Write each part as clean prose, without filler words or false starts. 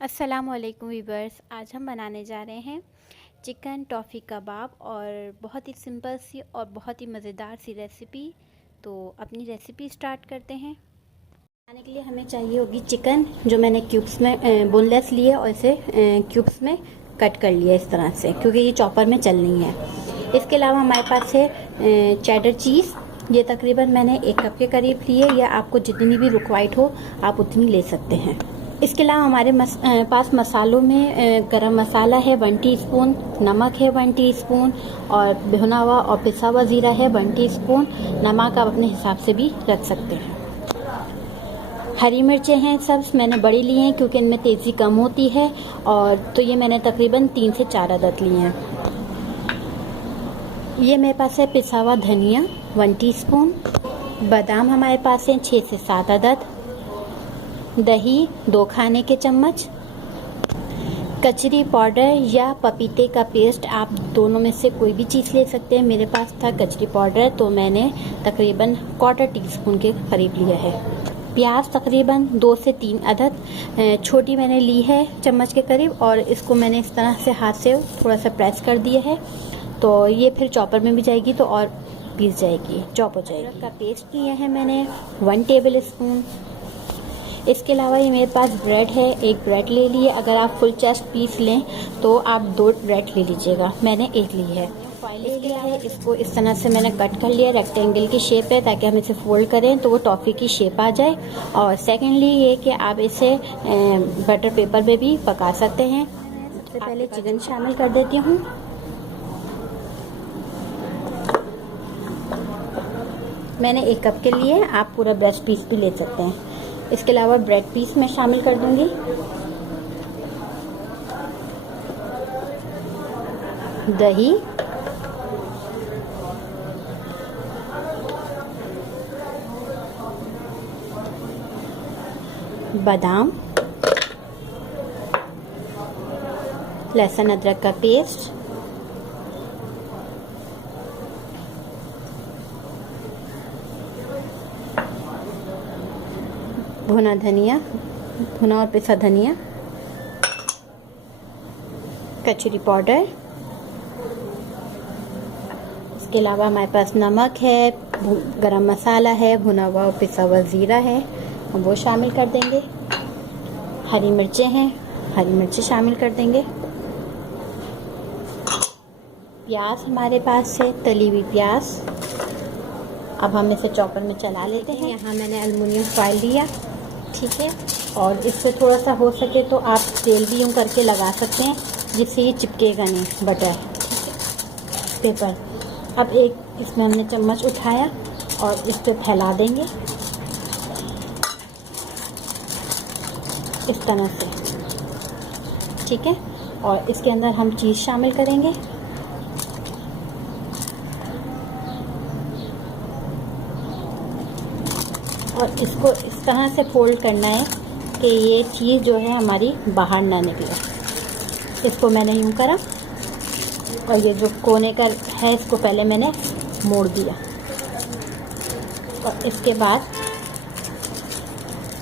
अस्सलामुअलैकुम वीवर्स। आज हम बनाने जा रहे हैं चिकन टॉफ़ी कबाब और बहुत ही सिंपल सी और बहुत ही मज़ेदार सी रेसिपी। तो अपनी रेसिपी स्टार्ट करते हैं। बनाने के लिए हमें चाहिए होगी चिकन, जो मैंने क्यूब्स में बोनलेस लिए और इसे क्यूब्स में कट कर लिया इस तरह से, क्योंकि ये चॉपर में चल नहीं है। इसके अलावा हमारे पास है चेडर चीज़। ये तकरीबन मैंने 1 कप के करीब लिए, या आपको जितनी भी रिक्वायर्ड हो आप उतनी ले सकते हैं। इसके अलावा हमारे पास मसालों में गरम मसाला है 1 टीस्पून, नमक है 1 टीस्पून, और भुना हुआ और पिसा हुआ ज़ीरा है 1 टीस्पून। नमक आप अपने हिसाब से भी रख सकते हैं। हरी मिर्चें हैं, सब मैंने बड़ी ली हैं क्योंकि इनमें तेज़ी कम होती है, और तो ये मैंने तकरीबन 3 से 4 अदद लिए हैं। ये मेरे पास है पिसा हुआ धनिया 1 टीस्पून। बादाम हमारे पास हैं 6 से 7 अदद। दही 2 खाने के चम्मच। कचरी पाउडर या पपीते का पेस्ट, आप दोनों में से कोई भी चीज़ ले सकते हैं। मेरे पास था कचरी पाउडर, तो मैंने तकरीबन 1/4 टीस्पून के करीब लिया है। प्याज तकरीबन 2 से 3 अदद छोटी मैंने ली है चम्मच के करीब, और इसको मैंने इस तरह से हाथ से थोड़ा सा प्रेस कर दिया है, तो ये फिर चॉपर में भी जाएगी तो और पीस जाएगी, चॉप हो जाएगी। अदरक का पेस्ट लिया है मैंने 1 टेबल स्पून। इसके अलावा ये मेरे पास ब्रेड है, 1 ब्रेड ले लिए। अगर आप फुल चेस्ट पीस लें तो आप 2 ब्रेड ले लीजिएगा, मैंने 1 ली है। फाइल लिया है, इसको इस तरह से मैंने कट कर लिया, रेक्टेंगल की शेप है, ताकि हम इसे फोल्ड करें तो वो टॉफ़ी की शेप आ जाए। और सेकेंडली ये कि आप इसे बटर पेपर में भी पका सकते हैं। सबसे पहले चिकन शामिल कर देती हूँ। मैंने 1 कप के लिए, आप पूरा ब्रेस्ट पीस भी ले सकते हैं। इसके अलावा ब्रेड पीस मैं शामिल कर दूंगी। दही, बादाम, लहसुन अदरक का पेस्ट, भुना धनिया, भुना और पिसा धनिया, कचरी पाउडर। इसके अलावा हमारे पास नमक है, गरम मसाला है, भुना हुआ और पिसा हुआ ज़ीरा है, हम वो शामिल कर देंगे। हरी मिर्चें हैं, हरी मिर्चें शामिल कर देंगे। प्याज हमारे पास है, तली हुई प्याज। अब हम इसे चॉपर में चला लेते हैं। यहाँ मैंने एल्युमिनियम फॉइल लिया, ठीक है, और इससे थोड़ा सा हो सके तो आप तेल भी यूँ करके लगा सकते हैं, जिससे ये चिपकेगा नहीं बटर पेपर। अब एक इसमें हमने चम्मच उठाया और इस पे फैला देंगे इस तरह से, ठीक है। और इसके अंदर हम चीज़ शामिल करेंगे। और इसको इस तरह से फोल्ड करना है कि ये चीज़ जो है हमारी बाहर ना निकले। इसको मैंने यूँ करा, और ये जो कोने का है इसको पहले मैंने मोड़ दिया, और इसके बाद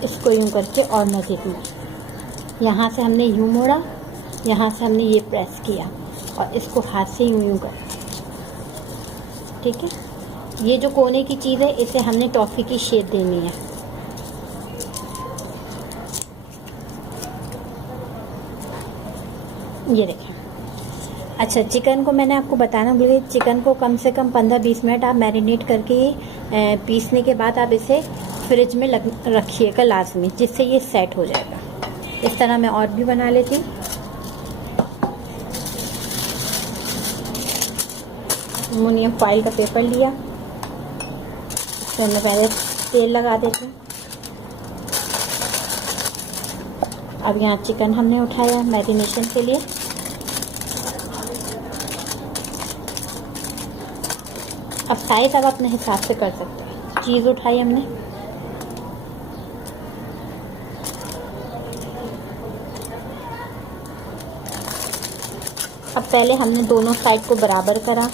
इसको यूँ करके और मज़ीद में यहाँ से हमने यूँ मोड़ा, यहाँ से हमने ये प्रेस किया, और इसको हाथ से यूँ कर, ठीक है। ये जो कोने की चीज़ है इसे हमने टॉफ़ी की शेप देनी है। ये देखें। अच्छा, चिकन को मैंने आपको बताना भूल गई, चिकन को कम से कम 15-20 मिनट आप मैरिनेट करके पीसने के बाद आप इसे फ्रिज में रखिएगा लाजमी, जिससे ये सेट हो जाएगा। इस तरह मैं और भी बना लेती हूँ। एल्युमिनियम फॉइल का पेपर लिया, तो मैं पहले तेल लगा देती हूँ। अब यहाँ चिकन हमने उठाया मैरिनेशन के लिए। अब साइज आप अपने हिसाब से कर सकते हैं। चीज़ उठाई हमने, अब पहले हमने दोनों साइड को बराबर करा,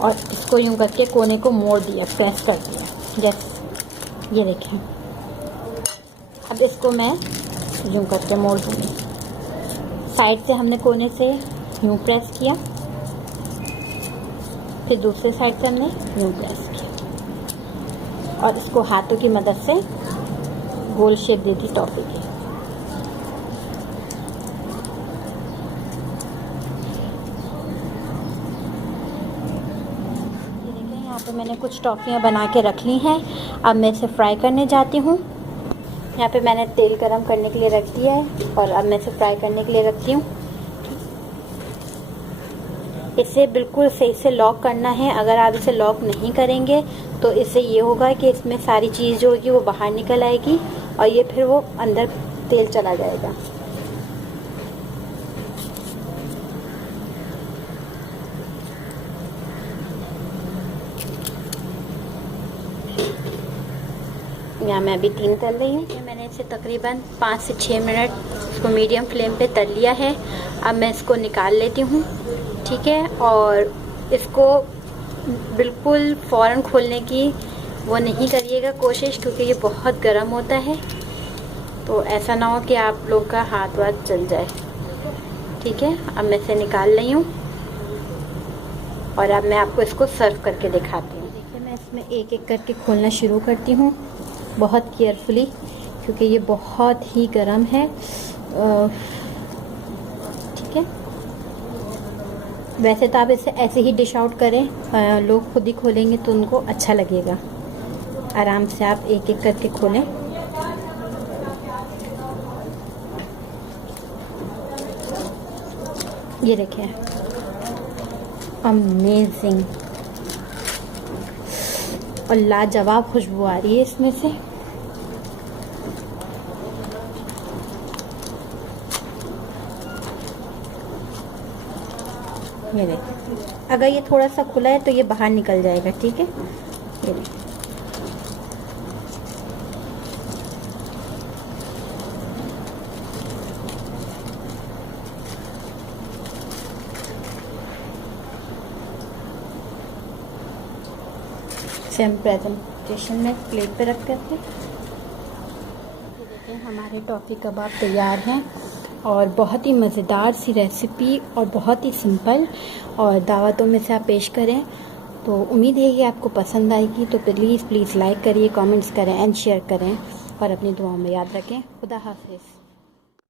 और इसको यूँ करके कोने को मोड़ दिया, प्रेस कर दिया, जैसे ये देखें। अब इसको मैं यूँ करके मोड़ दूँगी। साइड से हमने कोने से यूँ प्रेस किया, फिर दूसरे साइड से हमने यूँ प्रेस किया और इसको हाथों की मदद से गोल शेप दे दी टॉफी की। यहाँ पे मैंने कुछ टॉफ़ियाँ बना के रख ली हैं। अब मैं इसे फ्राई करने जाती हूँ। यहाँ पे मैंने तेल गरम करने के लिए रख दिया है और अब मैं इसे फ्राई करने के लिए रखती हूँ। इसे बिल्कुल सही से लॉक करना है। अगर आप इसे लॉक नहीं करेंगे तो इससे ये होगा कि इसमें सारी चीज़ जो होगी वो बाहर निकल आएगी और ये फिर वो अंदर तेल चला जाएगा। यहाँ मैं अभी 3 तल रही हूँ। मैंने इसे तकरीबन 5 से 6 मिनट इसको मीडियम फ्लेम पे तल लिया है। अब मैं इसको निकाल लेती हूँ, ठीक है। और इसको बिल्कुल फ़ौरन खोलने की वो नहीं करिएगा कोशिश, क्योंकि ये बहुत गर्म होता है, तो ऐसा ना हो कि आप लोग का हाथ वाथ जल जाए, ठीक है। अब मैं इसे निकाल रही हूँ और अब मैं आपको इसको सर्व करके दिखाती हूँ। देखिए मैं इसमें एक एक करके खोलना शुरू करती हूँ, बहुत केयरफुली, क्योंकि ये बहुत ही गर्म है, ठीक है। वैसे तो आप इसे ऐसे ही डिश आउट करें, लोग खुद ही खोलेंगे तो उनको अच्छा लगेगा। आराम से आप एक एक करके खोलें। ये देखिए, अमेजिंग और लाजवाब खुशबू आ रही है इसमें से। ये देखिए, अगर ये थोड़ा सा खुला है तो ये बाहर निकल जाएगा, ठीक है। ये देखिए, सेम प्रेजेंटेशन में प्लेट पे रख करके। देखिए हमारे टॉफ़ी कबाब तैयार हैं और बहुत ही मज़ेदार सी रेसिपी और बहुत ही सिंपल, और दावतों में से आप पेश करें तो उम्मीद है कि आपको पसंद आएगी। तो प्लीज़ लाइक करिए, कमेंट्स करें एंड शेयर करें और अपनी दुआओं में याद रखें। खुदा हाफिज़।